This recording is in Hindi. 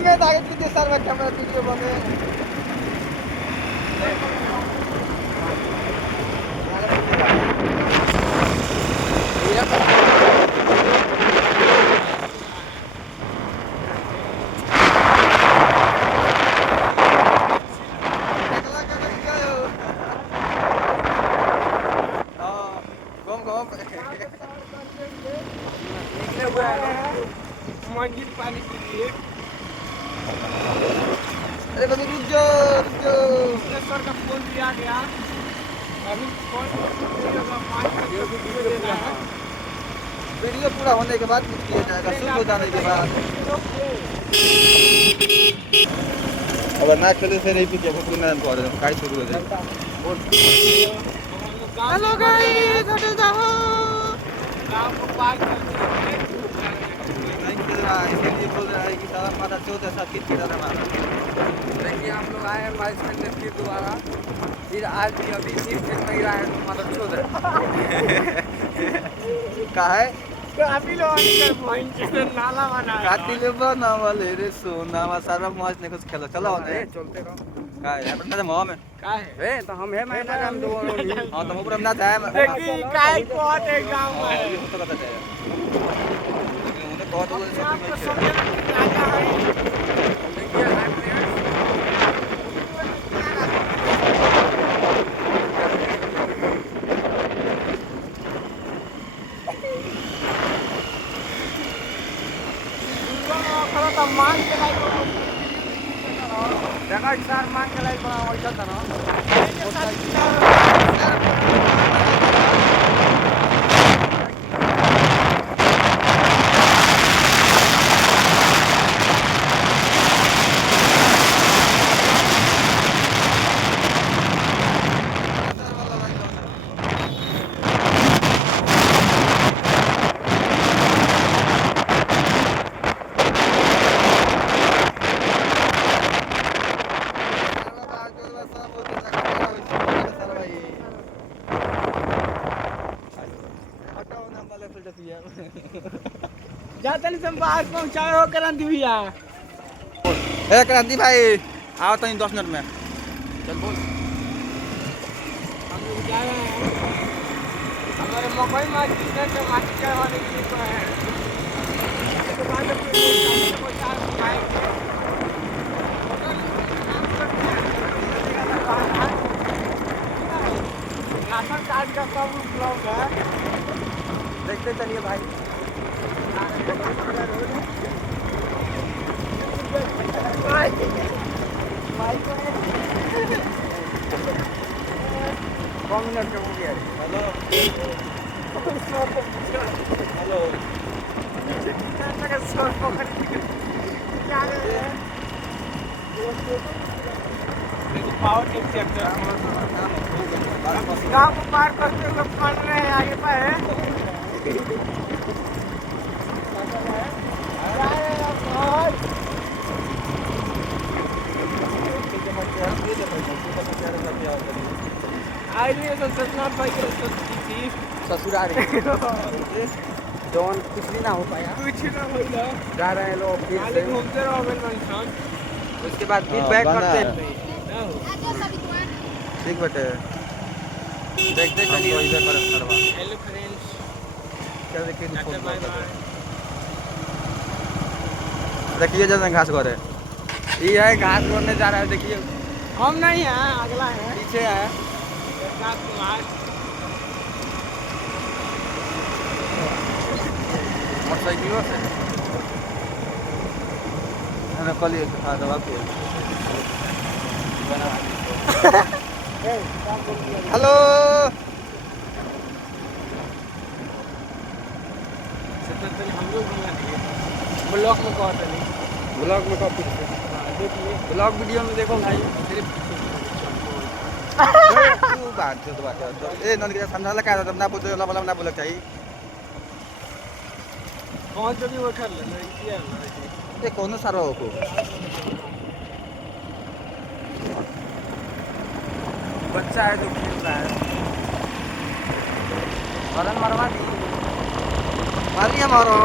मैं आगे कितने साल में कैमरा वीडियो बने निकले हुए हैं मंजिल पाने के लिए। अरे बंदे रुक जाओ सर का फोन दिया गया अभी फोन वीडियो पूरा होने के बाद कुछ किया जाएगा शुरू हो जाने के बाद अगर ना चले से नहीं पीछे को ना तो आ काय शुरू हो जाएगा हेलो गाइस होटल जाओ गांव को पार कर इसलिए बोल रहा है कि सारा माता चौदह सा किट किया था हमारा देखिए हम लोग आए हैं मैच खेलने फिर दोबारा फिर आज भी अभी सिर्फ खेल नहीं रहा है तो मतलब छोड़ कहा है काफी लोग नाला बना कातिले बना वाले रे सोना वा सारा मैच ने कुछ खेला चला होने चलते रहो का है अपन ना मोह में का है तो हम है मैं हम दो हां तो ऊपर ना था देखी काय कोट है गांव में ये होता कहता है उन्हें बहुत बोले सब राजा है देखिए हाई प्लेयर तो मान के लाई देखा सर मान के लाई बड़ा हो जाता ना जाते हम बाहर पहुंचाए हो क्रांति भैया ए क्रांति भाई आओ तो इन 10 मिनट में चल बोल हम लोग जा रहे हैं हमारे मकई मार्केट से मार्केट करवाने के लिए तो है तो बाद में कोई चार खाएंगे राशन कार्ड का सब उपलब्ध है देखते चलिए भाई कौन मिनट हो गया हेलो पावर टेक सेक्टर गाँव को पार करते लोग पढ़ रहे हैं आगे पर ससुराल जौन कुछ भी ना हो पाया कुछ ना हो जा रहे हैं लोग फिर घूमते रहो उसके बाद फिर बैक करते हैं ठीक बेटे देखते चलिए इधर पर करवा हेलो फ्रेंड्स क्या देखिए बाय बाय देखिए जैसे घास गोरे ये है घास गोरने जा रहा है देखिए हम नहीं है अगला है पीछे है मोटरसाइकिलों से मैंने कल ये था दवा के हेलो हम लोग ब्लॉग में कहते नहीं ब्लॉग में कॉपी देखिए ब्लॉग वीडियो में देखो भाई सिर्फ तू बात जो बात ए नन के समझा लगा तो ना बोल वाला ना बोलना चाहिए कौन से भी वो कर ले ये कौन सा रहो को बच्चा है जो खेल रहा है मरन मरवा दी मारिए मारो